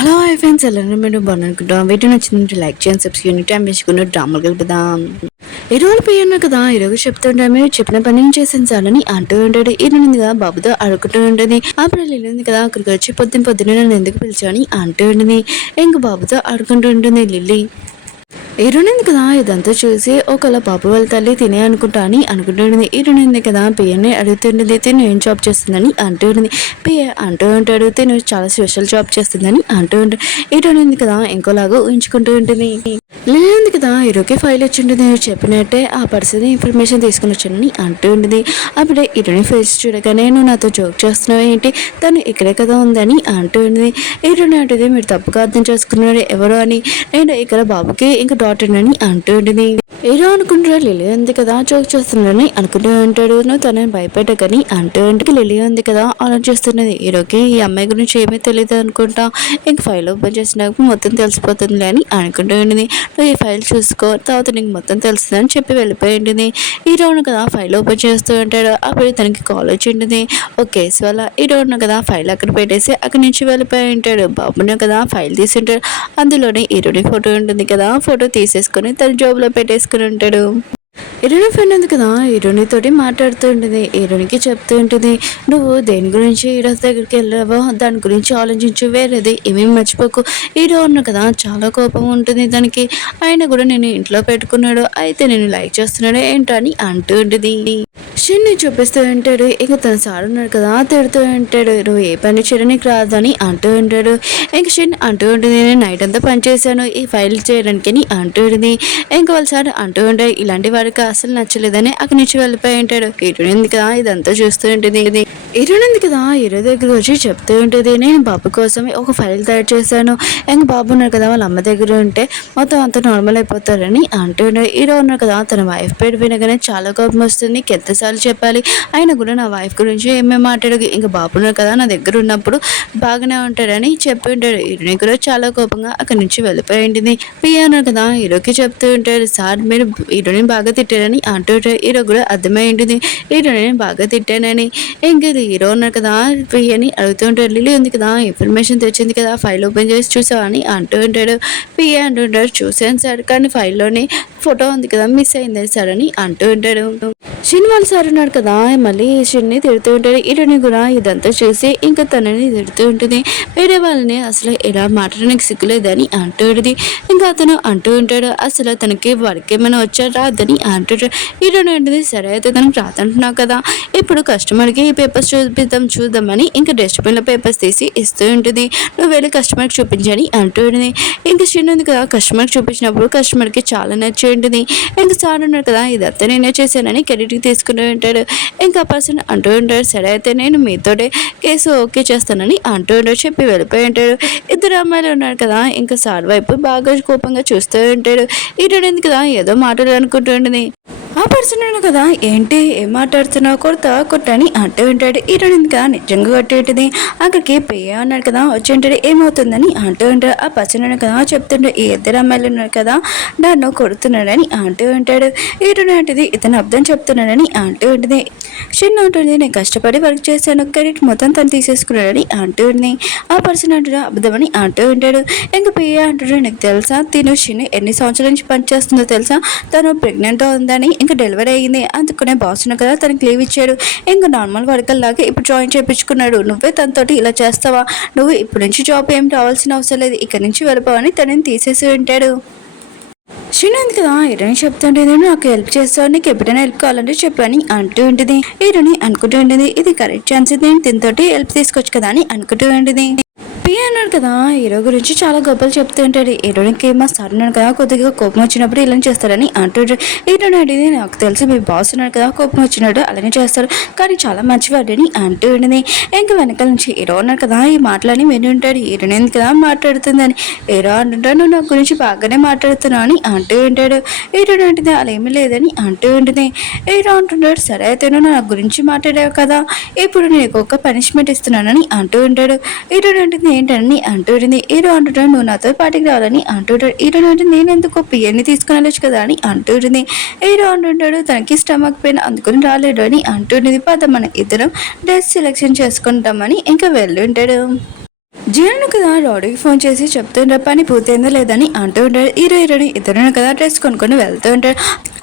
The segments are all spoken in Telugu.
హలో హాయ్ ఫ్రెండ్స్, ఎలా మీరు బాగున్నానుకుంటాం. వీడియో నచ్చిందంటే లైక్ చేయండి, సబ్స్క్రైబ్ టైం వేసుకున్న డ్రామాలు కలుపుదాం. ఈ రోజు పోయాను కదా, ఈరోజు చెప్తుంటే మీరు చెప్పిన పని చేసాను చాలని అంటూ ఉంటాడు. ఈయనగా బాబుతో అడుగుతూ ఉంటుంది. అప్పుడు లిల్లీ కదా అక్కడికి వచ్చి పొద్దున్నే నన్ను ఎందుకు పిలిచాని అంటూ ఉంటుంది. ఇంక బాబుతో ఆడుకుంటూ ఉంటుంది లిల్లీ. ఈరునింది కదా ఇదంతా చూసి ఒకళ్ళ పాప వాళ్ళ తల్లి తినే అనుకుంటా అని అనుకుంటుంది. ఈరునింది కదా పియ్యని అడుగుతుంటుంది, తిను ఏం జాబ్ చేస్తుందని అంటూ ఉంటుంది. పియ్య అంటూ ఉంటాడు, తిను చాలా స్పెషల్ జాబ్ చేస్తుందని అంటూ ఉంటాడు. ఈరునింది కదా ఇంకోలాగా ఊహించుకుంటూ ఉంటుంది. లేదు కదా ఈరోకే ఫైల్ వచ్చింటుంది, చెప్పినట్టే ఆ పర్సన్ ఇన్ఫర్మేషన్ తీసుకుని వచ్చానని అంటూ ఉంటుంది. అప్పుడే ఇటుని ఫేస్ చూడగానే నువ్వు నాతో జోక్ చేస్తున్నావు ఏంటి, తను ఇక్కడే కదా ఉందని అంటూ ఉంటుంది. ఇటుని అంటుంది, మీరు తప్పుగా అర్థం చేసుకున్నారు ఎవరు అని, నేను ఇక్కడ బాబుకి ఇంకా డాటర్ అని అంటూ ఉంటుంది. ఏదో అనుకుంటారా లిలీ ఉంది కదా జోక్ చేస్తున్నాడని అనుకుంటూ ఉంటాడు. నువ్వు తనని భయపెట్టకని అంటూ అంటే లిలీ ఉంది కదా ఆలోచిస్తున్నది. ఈరోకి ఈ అమ్మాయి గురించి ఏమీ తెలియదు అనుకుంటా, ఇంక ఫైల్ ఓపెన్ చేసినాక మొత్తం తెలిసిపోతుంది అని అనుకుంటూ ఉంటుంది. నువ్వు ఈ ఫైల్ చూసుకో, తర్వాత నీకు మొత్తం తెలుస్తుందని చెప్పి వెళ్ళిపోయి ఉంటుంది. ఈ రోజున కదా ఫైల్ ఓపెన్ చేస్తూ ఉంటాడు. అప్పుడు తనకి కాల్ వచ్చి ఉంటుంది. ఓ కేసు వల్ల ఈ రోజున కదా ఫైల్ అక్కడ పెట్టేసి అక్కడి నుంచి వెళ్ళిపోయి ఉంటాడు. బాబునే కదా ఫైల్ తీసి ఉంటాడు. అందులోనే ఈరోని ఫోటో ఉంటుంది కదా, ఫోటో తీసేసుకొని తన జోబులో పెట్టేసుకుని ఉంటాడు. హీరోయిన్ ఫ్రెండ్ ఉంది కదా, హీరోయిన్తోటి మాట్లాడుతూ ఉంటుంది. హీరోయిన్కి చెప్తూ ఉంటుంది, నువ్వు దేని గురించి హీరో దగ్గరికి వెళ్ళావో దాని గురించి ఆలోచించు, వేరేది ఏమేమి మర్చిపోకు. హీరో ఉన్న కదా చాలా కోపం ఉంటుంది దానికి. ఆయన కూడా నేను ఇంట్లో పెట్టుకున్నాడు, అయితే నేను లైక్ చేస్తున్నాడు ఏంటో అని అంటూ ఉంటుంది. షిన్ని చూపిస్తూ ఉంటాడు. ఇక తన సార్ ఉన్నాడు కదా తిడుతూ ఉంటాడు, నువ్వు ఏ పని చేయడానికి రాదని అంటూ ఉంటాడు. ఇంక షిన్ అంటూ ఉంటుంది, నేను నైట్ అంతా పని చేశాను ఈ ఫైల్ చేయడానికి అంటూ ఉంటుంది. ఇంక వాళ్ళ సార్ అంటూ ఉంటాడు, ఇలాంటి వారికి అసలు నచ్చలేదని అక్కడి నుంచి వెళ్ళిపోయి ఉంటాడు. హీరోయిన్ కదా ఇదంతా చూస్తూ ఉంటుంది. హీరోయిన్ కదా హీరో దగ్గర వచ్చి చెప్తూ ఉంటుంది, నేను బాబు కోసం ఒక ఫైల్ తయారు చేశాను. ఇంక బాబు ఉన్నారు కదా వాళ్ళ అమ్మ దగ్గర ఉంటే మొత్తం అంత నార్మల్ అయిపోతారని అంటూ ఉంటాడు. హీరో ఉన్నారు కదా తన వైఫ్ పేరు వినగానే చాలా కోపం వస్తుంది. ఎంతసార్లు చెప్పాలి, ఆయన కూడా నా వైఫ్ గురించి ఏమేమి మాట్లాడదు, ఇంకా బాబు ఉన్నారు కదా నా దగ్గర ఉన్నప్పుడు బాగానే ఉంటాడని చెప్పి ఉంటాడు. హీరోని కూడా చాలా కోపంగా అక్కడి నుంచి వెళ్ళిపోయి ఉంటుంది. పియానో కదా హీరోకి చెప్తూ ఉంటాడు, సార్ మీరు హీరోని బాగా తిట్టారని అంటూ ఉంటాడు. హీరో కూడా అర్థమై ఉంటుంది హీరోని బాగా తిట్టానని. ఇంకా హీరో ఉన్నారు కదా పియని అడుగుతూ ఉంటాడు, లిల్లీ ఉంది కదా ఇన్ఫర్మేషన్ తెచ్చింది కదా ఫైల్ ఓపెన్ చేసి చూసావా అని అంటూ ఉంటాడు. పియ అంటూ ఉంటాడు, చూసాను సార్, కానీ ఫైల్లోని ఫోటో ఉంది కదా మిస్ అయింది సార్ అని అంటూ ఉంటాడు. షిన్ వాళ్ళ సార్ ఉన్నాడు కదా, మళ్ళీ షిన్ని తిడుతూ ఉంటాడు. హీరోని కూడా ఇదంతా చూసి ఇంకా తనని తిడుతూ ఉంటుంది. వేరే వాళ్ళని అసలు ఎలా మాట్లాడడానికి సిగ్గులేదని అంటూ ఉంటుంది. ఇంకా అతను అంటూ ఉంటాడు, అసలు తనకి వర్క్ ఏమైనా వచ్చా రాదని అంటాడు. హీరోని ఉంటుంది, సరే అయితే తనకు రాదంటున్నావు కదా, ఇప్పుడు కస్టమర్కి ఈ పేపర్స్ చూద్దామని ఇంకా డస్ట్బిన్లో పేపర్స్ తీసి ఇస్తూ ఉంటుంది. నువ్వు వెళ్ళి కస్టమర్కి చూపించని అంటూ ఉంటుంది. ఇంకా షిన్ ఉంది కదా కస్టమర్కి చూపించినప్పుడు కస్టమర్కి చాలా నచ్చి ఉంటుంది. ఇంకా సార్ ఉన్నాడు కదా ఇదంతా నేనే చేశానని క్రెడిట్కి తీసుకుని ఉంటాడు. ఇంకా పర్సన్ అంటూ ఉంటాడు, సరే అయితే నేను మీతోటే కేసు ఓకే చేస్తానని అంటూ ఉంటాడు. చెప్పి వెళ్ళిపోయి ఉంటాడు. ఇద్దరు అమ్మాయిలు ఉన్నారు కదా, ఇంకా సార్ వైపు బాగా కోపంగా చూస్తూ ఉంటాడు. ఇటు కదా ఏదో మాట్లాడాలనుకుంటూ ఉంటుంది. ఆ పర్సన్ కదా ఏంటి ఏం మాట్లాడుతున్నావు, కొట్టని అంటూ ఉంటాడు. ఇరునిందిగా నిజంగా కొట్టేటిది అక్కడికి పెయ్య అన్నాడు కదా వచ్చి ఉంటాడు, ఏమవుతుందని అంటూ ఉంటాడు. ఆ పర్సన్ కదా చెప్తుంటే ఈ ఇద్దరు అమ్మాయిలు ఉన్నారు కదా నన్ను కొడుతున్నాడని అంటూ ఉంటాడు. ఇరునంటిది ఇతను అర్థం చెప్తున్నాడని అంటూ ఉంటుంది. చిన్న ఉంటుంది, నేను కష్టపడి వర్క్ చేశాను, క్రెడిట్ మొత్తం తను తీసేసుకున్నాడని అంటూ ఉంటుంది. ఆ పర్సన్ అంటాడు అబద్ధమని అంటూ ఉంటాడు. ఇంకా పెయ్య అంటాడు, నీకు తెలుసా తిను చిన్న ఎన్ని సంవత్సరాల నుంచి పనిచేస్తుందో తెలుసా, తను ప్రెగ్నెంట్ ఉందని ఇంకా డెలివరీ అయ్యింది, అందుకునే బాస్ కదా తనకి లీవ్ ఇచ్చాడు. ఇంకా నార్మల్ వర్కర్ లాగా ఇప్పుడు జాయిన్ చేయించుకున్నాడు. నువ్వే తనతోటి ఇలా చేస్తావా, నువ్వు ఇప్పటి నుంచి జాబ్ ఏం రావాల్సిన అవసరం లేదు, ఇక్కడి నుంచి వెళ్ళిపోవని తనని తీసేసి ఉంటాడు. శ్రీనాథ్ కదా హీరోని చెప్తుంటే నాకు హెల్ప్ చేస్తావు, నీకు ఎప్పుడైనా హెల్ప్ కావాలంటే చెప్పని అంటూ ఉంటుంది. హీరోని అనుకుంటూ ఉంటుంది, ఇది కరెక్ట్ ఛాన్స్, నేను దీంతోటి హెల్ప్ తీసుకోవచ్చు కదా అని అనుకుంటూ ఉంటుంది. పియ అన్నాడు కదా హీరో గురించి చాలా గొప్పలు చెప్తూ ఉంటాడు. హీరోనికి మా సార్ ఉన్నాడు కదా కొద్దిగా కోపం వచ్చినప్పుడు ఇలా చేస్తాడని అంటుంటాడు. హీరోని అడిగింది, నాకు తెలిసి మీ బాస్ ఉన్నాడు కదా కోపం వచ్చినాడు అలానే చేస్తాడు, కానీ చాలా మంచివాడని అంటూ ఉంటుంది. ఇంకా వెనకాల నుంచి హీరో ఉన్నాడు కదా ఈ మాటలని విని ఉంటాడు. హీరోని ఎందుకు కదా మాట్లాడుతుందని. హీరో అంటుంటాడు, నువ్వు నా గురించి బాగానే మాట్లాడుతున్నావు అని అంటూ ఉంటాడు. హీరోని అంటుంది, అలా ఏమీ లేదని అంటూ ఉంటుంది. హీరో అంటుంటాడు, సరే అయితే నువ్వు నా గురించి మాట్లాడావు కదా, ఇప్పుడు నీకు ఒక పనిష్మెంట్ ఇస్తున్నానని అంటూ ఉంటాడు. హీరోని అంటుంది, ఏంటని అంటుంది. హీరో అంటుంటాడు, నువ్వు నాతో పాటికి రావాలని అంటుంటాడు. హీరో అంటే నేను ఎందుకు పియన్ని తీసుకుని వెళ్ళొచ్చు కదా అని అంటుంది. హీరో అంటుంటాడు, తనకి స్టమక్ పెయిన్ అందుకుని రాలేడు అని అంటుంది. పద మన ఇద్దరం డ్రెస్ సెలెక్షన్ చేసుకుంటామని ఇంకా వెళ్ళుంటాడు. జియాన్ కదా రౌడీకి ఫోన్ చేసి చెప్తుండ్రా పని పూర్తయిందో లేదని అంటూ ఉంటాడు. హీరోని ఇద్దరు కదా డ్రెస్ కొనుక్కొని వెళ్తూ ఉంటాడు.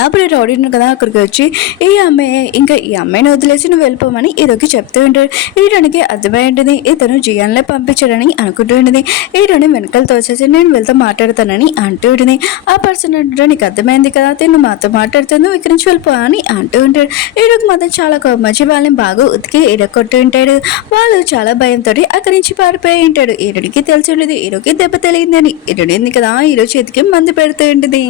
అప్పుడు రౌడీని కదా అక్కడికి వచ్చి ఈ అమ్మాయి ఇంకా ఈ అమ్మాయిని వదిలేసి నువ్వు వెళ్ళిపోమని హీరోకి చెప్తూ ఉంటాడు. హీరోనికి అర్థమైంటుంది ఇతను జియాన్లే పంపించాడని అనుకుంటూ ఉంటుంది. హీరోని వెనకాల తోచేసి నేను వెళ్తా మాట్లాడతానని అంటూ ఉంటుంది. ఆ పర్సన్ అంటాడు నీకు అర్థమైంది కదా తిను మాతో మాట్లాడుతుంది నువ్వు ఇక్కడి నుంచి వెళ్ళిపో అని అంటూ ఉంటాడు. హీరోకి మాత్రం చాలా కోపం వచ్చి వాళ్ళని బాగా ఉతికి కొట్టు ఉంటాడు. వాళ్ళు చాలా భయంతో అక్కడి నుంచి పారిపోయి ఉంటాడు. హీరోకి తెలిసి ఉండదు హీరోకి దెబ్బ తెలియదని. హీరోని కదా హీరో చేతికి మందు పెడుతూ ఉంటుంది.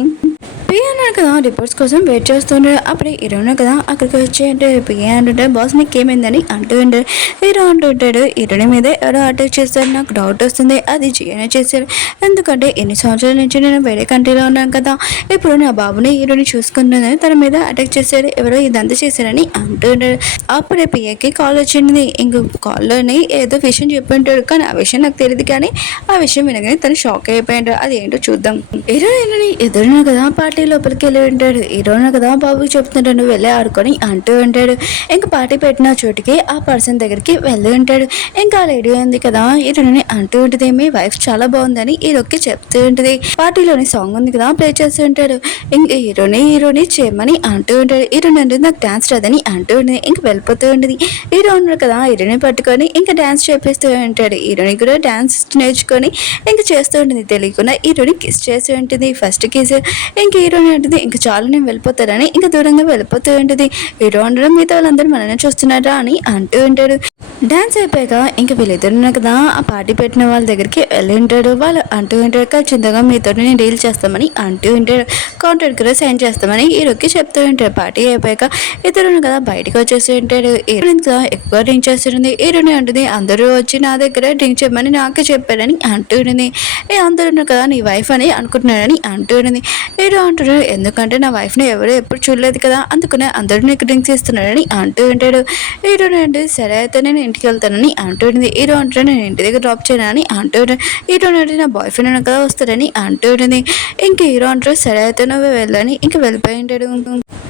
పిఏ అన్నాడు కదా రిపోర్ట్స్ కోసం వెయిట్ చేస్తుంటాడు. అప్పుడే హీరోను కదా అక్కడికి వచ్చి అంటే పిఏ అంటుంటే బాస్ నీకు ఏమైందని అంటూ ఉంటాడు. హీరో అంటుంటాడు హీరోని మీద ఎవరో అటాక్ చేస్తారు నాకు డౌట్ వస్తుంది అది జియానే చేశారు ఎందుకంటే ఎన్ని సంవత్సరాల నుంచి నేను వేరే కంట్రీలో ఉన్నాను కదా ఇప్పుడు నా బాబుని హీరోని చూసుకుంటున్నాను తన మీద అటాక్ చేశారు ఎవరో ఇదంతా చేశారని అంటూ ఉంటాడు. అప్పుడే పిఏకి కాల్ వచ్చింది. ఇంక కాల్లోని ఏదో విషయం చెప్పి ఉంటాడు కానీ ఆ విషయం నాకు తెలియదు కానీ ఆ విషయం వినగానే తను షాక్ అయిపోయాడు. అది ఏంటో చూద్దాం. హీరోయిన్ ఎదురునా కదా పార్టీ లోపలికి వెళ్ళి ఉంటాడు. హీరోయిన్ కదా బాబుకి చెప్తుంటాడు నువ్వు వెళ్ళి ఆడుకొని అంటూ ఉంటాడు. ఇంకా పార్టీ పెట్టిన చోటుకి ఆ పర్సన్ దగ్గరికి వెళ్ళి ఉంటాడు. ఇంకా లేడీ ఉంది కదా హీరోని అంటూ ఉంటుంది మీ వైఫ్ చాలా బాగుందని హీరోకి చెప్తూ ఉంటుంది. పార్టీలోని సాంగ్ ఉంది కదా ప్లే చేస్తూ ఉంటాడు. ఇంకా హీరోని చేయమని అంటూ ఉంటాడు. హీరోని అంటే నాకు డాన్స్ రాదని అంటూ ఉంటుంది. ఇంకా వెళ్ళిపోతూ ఉంటుంది. హీరో ఉన్నాడు కదా హీరోని పట్టుకొని ఇంకా డాన్స్ చేపిస్తూ ఉంటాడు. హీరోని కూడా డాన్స్ నేర్చుకొని ఇంకా చేస్తూ ఉంటుంది. తెలియకుండా హీరోని కిస్ చేస్తూ ఉంటుంది. ఫస్ట్ కిస్ ఇంకా హీరోని ఉంటుంది ఇంకా చాలా నేను వెళ్ళిపోతానని ఇంకా దూరంగా వెళ్ళిపోతూ ఉంటుంది. హీరో ఉండడం మిగతా వాళ్ళందరూ మనల్ని చూస్తున్నారా అని అంటూ ఉంటాడు. డాన్స్ అయిపోయాక ఇంకా వీళ్ళిద్దరు కదా ఆ పార్టీ పెట్టిన వాళ్ళ దగ్గరికి వెళ్ళి ఉంటాడు. వాళ్ళు అంటూ ఉంటాడు ఖచ్చితంగా మీతో నేను డీల్ చేస్తామని అంటూ ఉంటాడు. కాంట్రాక్ట్ కూడా సైన్ చేస్తామని హీరోకి చెప్తూ ఉంటాడు. పార్టీ అయిపోయాక ఇద్దరు కదా బయటకు వచ్చేసి ఉంటాడు. హీరోయిన్ ఎక్కువ డ్రింక్ చేస్తుంది. హీరోని అంటుంది అందరూ వచ్చి నా దగ్గర డ్రింక్ చేయమని నాకే చెప్పారని అంటూ ఉంటుంది. అందరూ కదా నీ వైఫ్ అని అనుకుంటున్నారని అంటూ ఉంటుంది. హీరో అంటాడు ఎందుకంటే నా వైఫ్ని ఎవరు ఎప్పుడు చూడలేదు కదా అందుకనే అందరూ నీకు డ్రింక్స్ ఇస్తున్నారని అంటూ ఉంటాడు. హీరోని అంటే సరే అయితే నేను ఇంటికి వెళ్తానని అంటూ ఉంటుంది. హీరో అంటాడు నేను ఇంటి దగ్గర డ్రాప్ చేయనని అంటూ ఉంటాడు. హీరో అంటే నా బాయ్ ఫ్రెండ్ కదా వస్తారని అంటూ ఉంటుంది. ఇంక హీరో అంటాడు సరే అయితే నువ్వు వెళ్ళని ఇంకా వెళ్ళిపోయి ఉంటాడు.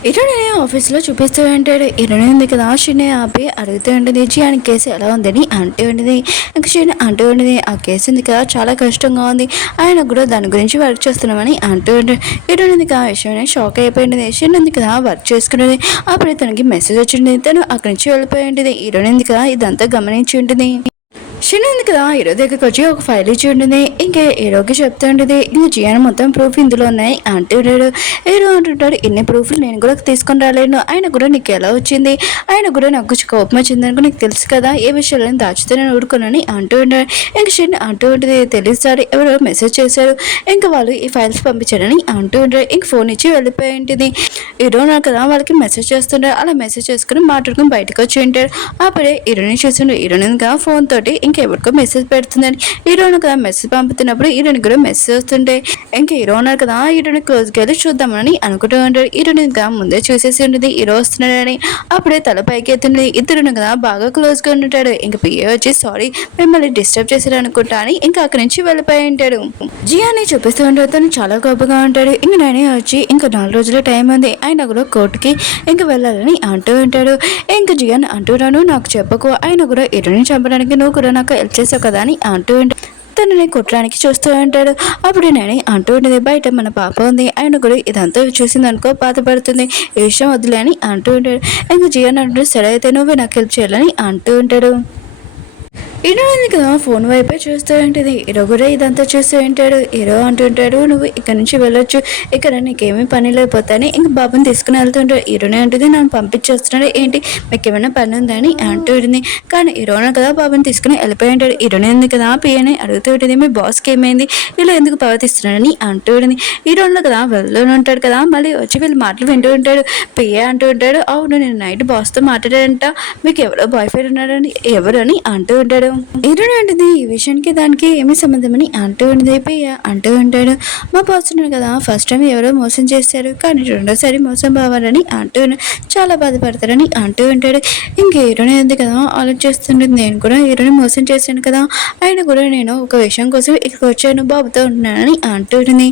హీరోని ఆఫీస్లో చూపిస్తూ ఉంటాడు. హీరోని ఉంది కదా షిని ఆపి అడుగుతూ ఉంటుంది జియాన్ కేసు ఎలా ఉందని అంటూ ఉంటుంది. ఇంకా షిని అంటూ ఉంటుంది ఆ కేసు ఉంది కదా చాలా కష్టంగా ఉంది ఆయన కూడా దాని గురించి వర్క్ చేస్తున్నామని అంటూ ఉంటాడు. హీరోని ఉంది కదా విషయం షాక్ అయిపోయింది. షిన్ ఉంది కదా వర్క్ చేసుకునేది. అప్పుడు తనకి మెసేజ్ వచ్చింది. తను అక్కడి నుంచి వెళ్ళిపోయి ఉంటుంది. హీరోని ఉంది కదా ఇదంతా గమనించి ఉంటుంది. షిన్ ఉంది కదా హీరో దగ్గరికి వచ్చి ఒక ఫైల్ ఇచ్చి ఉంటుంది. ఇంకా హీరోకి చెప్తూ ఉంటుంది ఇంకా జియాన్ మొత్తం ప్రూఫ్ ఇందులో ఉన్నాయి అంటున్నాడు. హీరో అంటుంటాడు ఇన్ని ప్రూఫ్లు నేను కూడా తీసుకొని రాలేను ఆయన కూడా నీకు ఎలా వచ్చింది ఆయన కూడా నాకు కోపం వచ్చింది అనుకో నీకు తెలుసు కదా ఏ విషయాలను దాచితే నేను ఊరుకున్నాను అంటూ ఉంటాడు. ఇంకా షిన్ అంటూ ఉంటుంది తెలుసు సార్ ఎవరో మెసేజ్ చేశారు ఇంకా వాళ్ళు ఈ ఫైల్స్ పంపించారని అంటూ ఉంటాడు. ఇంక ఫోన్ ఇచ్చి వెళ్ళిపోయి ఉంటుంది. హీరో నాకు కదా వాళ్ళకి మెసేజ్ చేస్తుంటాడు. అలా మెసేజ్ చేసుకుని మాట్లాడుకుని బయటకు వచ్చి ఉంటాడు. అప్పుడే హీరోని చూస్తుండే హీరోని ఫోన్ తోటి ఇంకెవరికో మెసేజ్ పెడుతుందని హీరోని కదా మెసేజ్ పంపుతున్నప్పుడు హీరోని కూడా మెసేజ్ వస్తుంటే ఇంకా హీరో ఉన్నారు కదా హీరోని క్లోజ్కి వెళ్ళి చూద్దామని అనుకుంటూ ఉంటాడు. హీరోని ఇంకా ముందే చూసేసి ఉంటుంది హీరో వస్తున్నాడని. అప్పుడే తల పైకి ఎత్తుండే ఇద్దరు కదా బాగా క్లోజ్గా ఉంటాడు. ఇంకా పిఏ వచ్చి సారీ మిమ్మల్ని డిస్టర్బ్ చేశారు అనుకుంటా అని ఇంకా అక్కడి నుంచి వెళ్ళిపోయి ఉంటాడు. జియాని చూపిస్తూ ఉంటాడు. తను చాలా గొప్పగా ఉంటాడు. ఇంక నేనే వచ్చి ఇంకా 4 రోజుల టైం ఉంది ఆయన కూడా కోర్టుకి ఇంకా వెళ్ళాలని అంటూ ఉంటాడు. ఇంకా జియాన్ అంటున్నాను నాకు చెప్పకు ఆయన కూడా హీరోని చంపడానికి నువ్వు కూడా నాకు హెల్ప్ చేసావు కదా అని అంటూ ఉంటాడు. తనని కొట్టడానికి చూస్తూ ఉంటాడు. అప్పుడు నేను అంటూ ఉంటుంది బయట మన పాప ఉంది ఆయన కూడా ఇదంతా చూసింది అనుకో బాధపడుతుంది ఈ విషయం వదిలే అని అంటూ ఉంటాడు. ఇంకా జియాన్ అంటాడు సరే అయితే నువ్వే నాకు హెల్ప్ చేయాలని అంటూ ఉంటాడు. హీరో కదా ఫోన్ వైపే చూస్తూ ఉంటుంది. హీరో కూడా ఇదంతా చూస్తూ ఉంటాడు. హీరో అంటుంటాడు నువ్వు ఇక్కడ నుంచి వెళ్ళొచ్చు ఇక్కడ నీకేమీ పని లేకపోతాని ఇంక బాబుని తీసుకుని వెళ్తుంటాడు. హీరోనే అంటుంది నన్ను పంపించేస్తున్నాడు ఏంటి మీకు ఏమైనా పని ఉందని అంటూ ఉంటుంది. కానీ హీరోనే కదా బాబుని తీసుకుని వెళ్ళిపోయి ఉంటాడు. హీరోనే ఉంది కదా పియని అడుగుతూ ఉంటుంది మీ బాస్కి ఏమైంది ఇలా ఎందుకు ప్రవర్తిస్తున్నాడని అంటూ ఉంటుంది. హీరోలో కదా వెళ్తూనే ఉంటాడు కదా మళ్ళీ వచ్చి వీళ్ళు మాటలు వింటూ ఉంటాడు. పిఏ అంటూ ఉంటాడు అవును నేను నైట్ బాస్తో మాట్లాడాడంట మీకు ఎవరో బాయ్ ఫ్రెండ్ ఉన్నాడని ఎవరు అని అంటూ ఉంటాడు. హీరోని అంటుంది ఈ విషయానికి దానికి ఏమి సంబంధమని అంటూ ఉంటుంది. పియ్య అంటూ ఉంటాడు మా బాస్ ఉన్నాడు కదా ఫస్ట్ టైం ఎవరో మోసం చేశారు కానీ రెండోసారి మోసం కావాలని అంటూ చాలా బాధపడతారని అంటూ ఉంటాడు. ఇంక హీరోని ఉంది కదా ఆలోచిస్తుంటుంది నేను కూడా హీరోని మోసం చేశాను కదా ఆయన కూడా నేను ఒక విషయం కోసం ఇక్కడికి వచ్చాను బాబుతో ఉంటున్నానని అంటూ ఉంటుంది.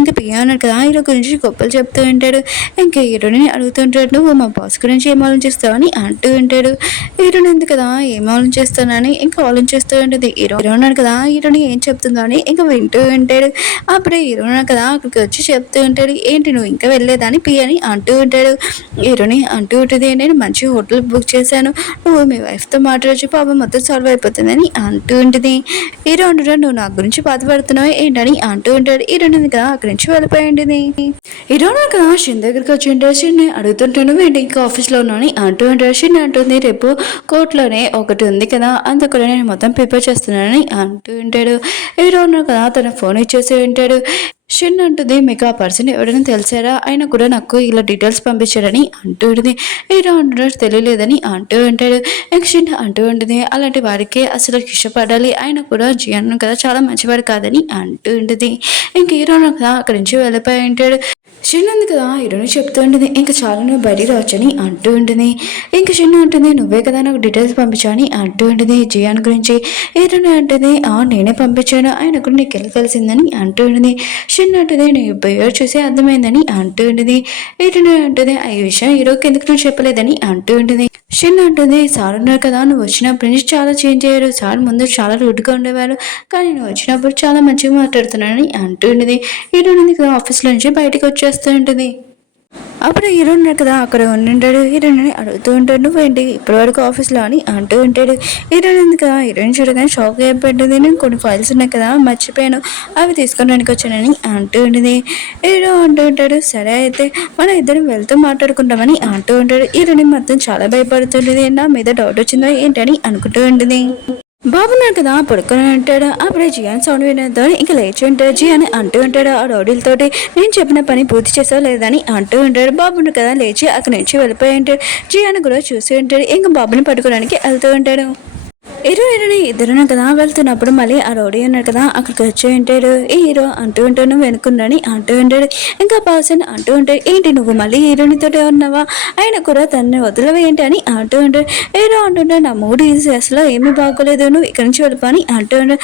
ఇంకా పియ్య అన్నాడు కదా హీరో గురించి గొప్పలు చెప్తూ ఉంటాడు. ఇంకా హీరోని అడుగుతుంటాడు నువ్వు మా బాస్ గురించి ఏం ఆలోచిస్తావని అంటూ ఉంటాడు. హీరోని ఉంది కదా ఏం ఆలోచిస్తానని ఇంకా ఇంకా ఆలోచిస్తూ ఉంటుంది. హీరో ఉన్నాడు కదా, హీరోని ఏం చెప్తుందో అని ఇంకా వింటూ ఉంటాడు. అప్పుడే హీరో ఉన్నాడు కదా అక్కడికి వచ్చి చెప్తూ ఉంటాడు, ఏంటి నువ్వు ఇంకా వెళ్ళలేదని పి అని అంటూ ఉంటాడు. హీరోని అంటూ ఉంటుంది, నేను మంచి హోటల్ బుక్ చేశాను, నువ్వు మీ వైఫ్తో మాట్లాడచ్చు, పాపం మొత్తం సాల్వ్ అయిపోతుందని అంటూ ఉంటుంది. హీరో అంటాడు, నువ్వు నా గురించి బాధపడుతున్నావు ఏంటని అంటూ ఉంటాడు. హీరో కదా అక్కడి నుంచి వెళ్ళిపోయి ఉంటుంది. హీరో కదా షిన్ దగ్గరికి వచ్చి ఉంటాడు. షిన్ని అడుగుతుంటాను, ఏంటి ఇంకా ఆఫీస్లో ఉన్నాను అంటూ ఉంటాడు. షిన్ అంటుంది, రేపు కోర్టులోనే ఒకటి ఉంది కదా, అందుకు నేను మొత్తం ప్రిపేర్ చేస్తున్నానని అంటూ ఉంటాడు. హీరో కదా తన ఫోన్ ఇచ్చేసి ఉంటాడు. షిన్ అంటుంది, మీకు ఆ పర్సన్ ఎవరైనా తెలిసారా, ఆయన కూడా నాకు ఇలా డీటెయిల్స్ పంపించారని అంటూ ఉంటుంది. హీరో అంటున్నాడు, తెలియలేదని అంటూ ఉంటాడు. ఇంక షిన్ అంటూ ఉంటుంది, అలాంటి వారికి అసలు ఇష్టపడాలి, ఆయన కూడా జియాన్ కదా చాలా మంచివాడు కాదని అంటూ ఉంటుంది. ఇంక హీరో కదా అక్కడి నుంచి వెళ్ళిపోయి ఉంటాడు. షిన్ ఉంది కదా హీరోని చెప్తూ ఉంటుంది, ఇంకా చాలా నువ్వు బయటికి రావచ్చని అంటూ ఉంటుంది. ఇంక షిన్ అంటుంది, నువ్వే కదా నాకు డీటెయిల్స్ పంపించాని అంటూ ఉంటుంది జియాన్ గురించి. హీరోని అంటుంది, నేనే పంపించాను, ఆయన కూడా నీకు ఎలా తెలిసిందని అంటూ ఉంటుంది. షిన్ అంటుంది, నేను బిహేవ్ చూసి అర్థమైందని అంటూ ఉంటుంది. హీరోని అంటుంది, ఈ విషయం హీరోకి ఎందుకు నువ్వు చెప్పలేదని అంటూ ఉంటుంది. షిన్ అంటుంది, సార్ ఉన్నారు కదా, నువ్వు వచ్చినప్పటి నుంచి చాలా చేంజ్ అయ్యారు, సార్ ముందు చాలా రూడ్గా ఉండేవారు, కానీ నువ్వు వచ్చినప్పుడు చాలా మంచిగా మాట్లాడుతున్నానని అంటూ ఉంటుంది. హీరోని కదా ఆఫీస్లో నుంచి బయటకు వచ్చేస్తూ ఉంటుంది. అప్పుడు హీరో ఉన్నాడు కదా అక్కడ ఉండింటాడు. హీరోయిన్ అడుగుతూ ఉంటాడు, నువ్వేంటి ఇప్పటి వరకు ఆఫీస్లో అని అంటూ ఉంటాడు. హీరోయిన్ ఉంది కదా హీరోయిన్ చూడగానే షాక్ అయిపోయింది, నేను కొన్ని ఫైల్స్ ఉన్నాయి కదా మర్చిపోయాను, అవి తీసుకోవడానికి వచ్చానని అంటూ ఉంటుంది. హీరో అంటూ ఉంటాడు, సరే అయితే మన ఇద్దరం వెళ్తూ మాట్లాడుకుంటామని అంటూ ఉంటాడు. హీరోయిన్ మొత్తం చాలా భయపడుతుంటుంది, నా మీద డౌట్ వచ్చిందో ఏంటని అనుకుంటూ ఉంటుంది. బాబున్నాడు కదా పడుకొని ఉంటాడు. అప్పుడే జియాన్ సౌండ్ వినడంతో ఇంకా లేచి ఉంటాడు. జియాన్ అంటూ ఉంటాడు ఆ రౌడీలతోటి, నేను చెప్పిన పని పూర్తి చేసావు లేదని అంటూ ఉంటాడు. బాబుని కదా లేచి అక్కడి నుంచి వెళ్ళిపోయి ఉంటాడు. జియాన్ కూడా చూసి ఉంటాడు. ఇంకా బాబుని పట్టుకోవడానికి వెళ్తూ ఉంటాడు. హీరోయిన్ ఇద్దరున కదా వెళ్తున్నప్పుడు మళ్ళీ ఆ రౌడీ ఉన్నాడు కదా అక్కడికి వచ్చి ఉంటాడు. ఈ హీరో అంటూ ఉంటాను వెనుకుండని అంటూ ఉంటాడు. ఇంకా పర్సన్ అంటూ ఉంటాడు, ఏంటి నువ్వు మళ్ళీ హీరోయిన్తోటే ఉన్నావా, ఆయన కూడా తనని వదలవేంటి అని అంటూ ఉంటాడు. హీరో అంటుంటే నా మూడు అసలు ఏమీ బాగోలేదు, నువ్వు ఇక్కడి నుంచి వెళ్ళిపోని అంటూ ఉంటాడు.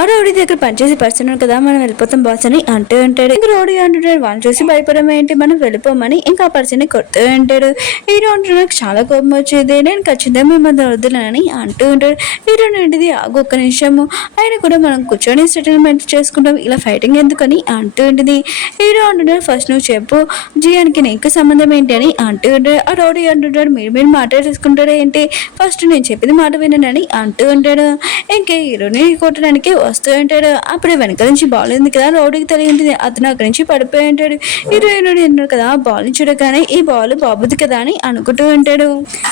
ఆ రౌడీ దగ్గర పనిచేసి పర్సన్ కదా మనం వెళ్ళిపోతాం బాస్ అని అంటూ ఉంటాడు. ఇంకా రౌడీ అంటుంటాడు, వాళ్ళని చూసి భయపడడం ఏంటి, మనం వెళ్ళిపోమని ఇంకా ఆ పర్సన్ కొడుతూ ఉంటాడు. హీరో అంటున్నాడు, చాలా కోపం వచ్చేది, నేను ఖచ్చితంగా మిమ్మల్ని వద్దులని అంటూ ఉంటాడు. హీరోయిన్ ఏంటిది ఆగు ఒక్క నిమిషము, ఆయన కూడా మనం కూర్చొని సెటిల్మెంట్ చేసుకుంటాం, ఇలా ఫైటింగ్ ఎందుకని అంటూ ఉంటుంది. హీరో అంటున్నాడు, ఫస్ట్ నువ్వు చెప్పు జియాన్కి నీకు సంబంధం ఏంటి అని అంటూ ఉంటాడు. ఆ రౌడీ అంటుంటాడు, మీరు మాట్లాడేసుకుంటాడు ఏంటి, ఫస్ట్ నేను చెప్పింది మాట వినని అంటూ ఉంటాడు. ఇంకే హీరోని కొట్టడానికి వస్తూ ఉంటాడు. అప్పుడే వెనక నుంచి బాల్ ఉంది కదా రౌడీకి తెలియంటుంది, అతను అక్కడి నుంచి పడిపోయి ఉంటాడు. హీరోయిన్ ఉన్నాడు కదా బాల్ని చూడగానే ఈ బాల్ బాబుది కదా అని అనుకుంటూ ఉంటాడు.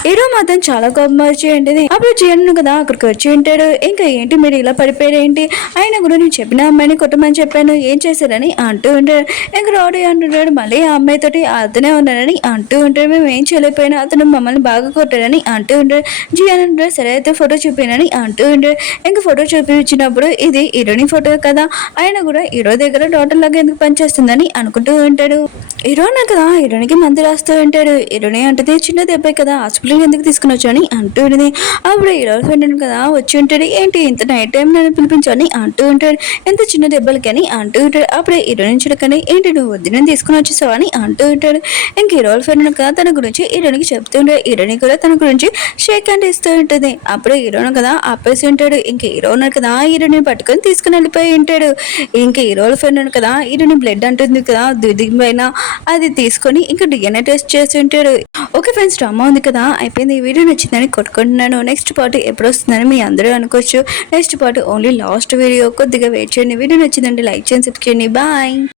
హీరో మాత్రం చాలా కోపం వచ్చి ఉంటుంది. అప్పుడు జియాన్ కదా అక్కడికి వచ్చి ఉంటాడు. ఇంకా ఏంటి మీరు ఇలా పడిపోయారు ఏంటి, ఆయన కూడా నేను చెప్పిన అమ్మాయిని కొట్టమని చెప్పాను, ఏం చేశారని అంటూ ఉంటాడు. ఇంకా రౌడీ అంటుంటాడు, మళ్ళీ ఆ అమ్మాయితోటి అతనే ఉన్నాడని అంటూ ఉంటాడు, మేము ఏం చేయలేకపోయినా అతను మమ్మల్ని బాగా కొట్టాడని అంటూ ఉంటాడు. జియాన్ అంటాడు, సరే అయితే ఫోటో చూపినని అంటూ ఉంటాడు. ఇంకా ఫోటో చూపించినప్పుడు ఇది హీరోని ఫోటో కదా, ఆయన కూడా హీరో దగ్గర డాటర్ లాగా ఎందుకు పనిచేస్తుందని అనుకుంటూ ఉంటాడు. హీరోనే కదా హీరోనికి మంది రాస్తూ ఉంటాడు. హీరోని అంటే చిన్న దెబ్బే కదా హాస్పిటల్కి ఎందుకు తీసుకుని వచ్చాని అంటూ ఉంటుంది. అప్పుడు హీరో ఫ్రెండ్ కదా వచ్చి ఉంటాడు, ఏంటి ఇంత నైట్ టైం నన్ను పిలిపించాని అంటూ ఉంటాడు, ఎంత చిన్న దెబ్బలకని అంటూ ఉంటాడు. అప్పుడే హీరోని చూడకని ఏంటి నువ్వు వద్దు తీసుకుని వచ్చేసావు అని అంటూ ఉంటాడు. ఇంక హీరో ఫ్రెండ్ కదా తన గురించి హీరోనికి చెప్తూ ఉంటాడు. హీరోని కూడా తన గురించి షేక్ హ్యాండ్ ఇస్తూ ఉంటుంది. అప్పుడు హీరోను కదా ఆపేసి ఉంటాడు. ఇంక హీరో ఉన్నాడు కదా హీరోని పట్టుకొని తీసుకుని వెళ్ళిపోయి ఉంటాడు. ఇంక హీరో ఫ్రెండ్ కదా హీరోని బ్లడ్ అంటుంది కదా దుది పైన, అది తీసుకొని ఇంకా డిఎన్ఏ టెస్ట్ చేసి ఉంటాడు. ఓకే ఫ్రెండ్స్, డ్రామా ఉంది కదా అయిపోయింది. ఈ వీడియో నచ్చిందని కొట్టుకుంటున్నాను. నెక్స్ట్ పార్ట్ ఎప్పుడు వస్తుందని మీ అందరూ అనుకోవచ్చు. Next part only last video, కొద్దిగా వెయిట్ చేయండి. వీడియో నచ్చిందండి లైక్ చేయండి, సబ్స్క్రైబ్ చేయండి. బాయ్.